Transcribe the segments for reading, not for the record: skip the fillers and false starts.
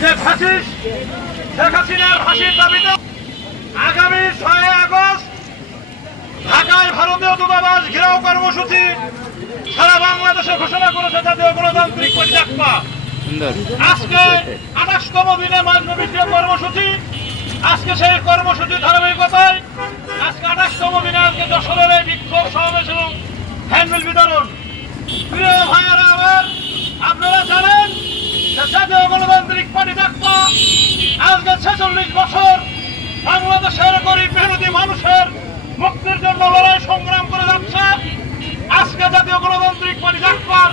যে ফ্যাসিস্ট শেখ হাসিনার ফাঁসির দাবিতে আগামী 6 আগস্ট ঢাকায় ভারতীয় দূতাবাস ঘেরাও কর্মসূচি সারা বাংলাদেশে ঘোষণা করেছে জাতীয় গণতান্ত্রিক পার্টি জাকপা। আজকে 28তম দিনে মাঝনবী কর্মসূচি। আজকে সেই কর্মসূচির ধারাবাহিকতায় আজকে 28তম দিনে আজকে যশোরের এই বিক্ষোভ সমাবেশ এবং হ্যান্ডবিল বিতরণ। প্রিয় ভাইয়েরা, আবার আপনারা জানেন যে জাতীয় গণতান্ত্রিক পার্টি জাকপা আজকে 46 বছর বাংলাদেশের গরিব মেহনতি মানুষের মুক্তির জন্য লড়াই সংগ্রাম করে যাচ্ছে। আজকে জাতীয় গণতান্ত্রিক পার্টি জাকপার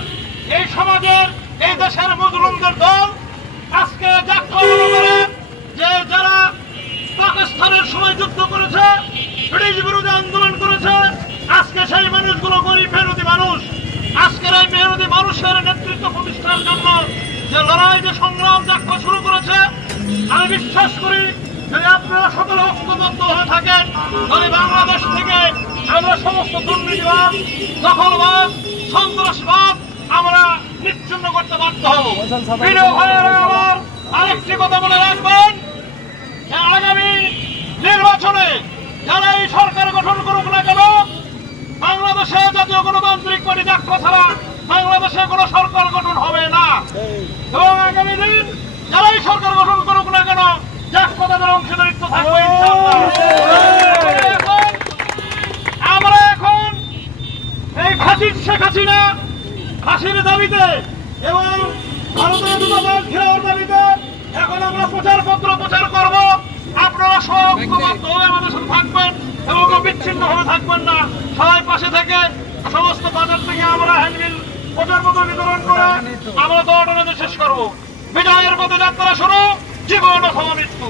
এই সমাজের এই দেশের মজলুমদের দল আজকে জাকপা মনে করে যে যারা পাকিস্তানের সময় যুদ্ধ করেছে, ব্রিটিশ বিরোধী আন্দোলন করেছে, আজকে সেই মানুষগুলো গরিব মেহনতি মানুষ। আজকের এই মেহনতি মানুষের নেতৃত্ব প্রতিষ্ঠার জন্য যে লড়াই যে সংগ্রাম জাকপা শুরু করেছে, আমি বিশ্বাস করি যদি আপনারা সকলে ঐক্যবদ্ধ হয়ে থাকেন তাহলে বাংলাদেশ থেকে আমরা সমস্ত দুর্নীতিবাদ, দখলবাদ, সন্ত্রাসবাদ আমরা নিশ্চিহ্ন করতে বাধ্য হব। প্রিয় ভাইয়েরা, আমার আরেকটি কথা মনে রাখবেন যে আগামী নির্বাচনে যারা এই সরকার গঠন করুক না কেন, বাংলাদেশে জাতীয় গণতান্ত্রিক পার্টি জাকপা ছাড়া বাংলাদেশে কোনো সরকার গঠন হবে না। এবং আগামী দিন যারা এই সরকার গঠন করুক না কেন জাকপা তাদের অংশীদারিত্ব থাকবে ইনশাআল্লাহ। আমরা এখন এই ফাঁসির শেখ হাসিনা ফাঁসির দাবিতে এবং ভারতীয় দূতাবাস ঘেরাওর দাবিতে এখন আমরা প্রচারপত্র প্রচার করব। আপনারা সব ঐক্যবদ্ধভাবে আমাদের সাথে থাকবেন এবং বিচ্ছিন্ন ভাবে থাকবেন না। সবাই পাশে থেকে সমস্ত বাজার থেকে আমরা হ্যান্ডবিল প্রচারপত্র বিতরণ করে আমরা দৌড়ানো শেষ করব। বিজয়ের পথে যাত্রা শুরু, জীবন অথবা মৃত্যু।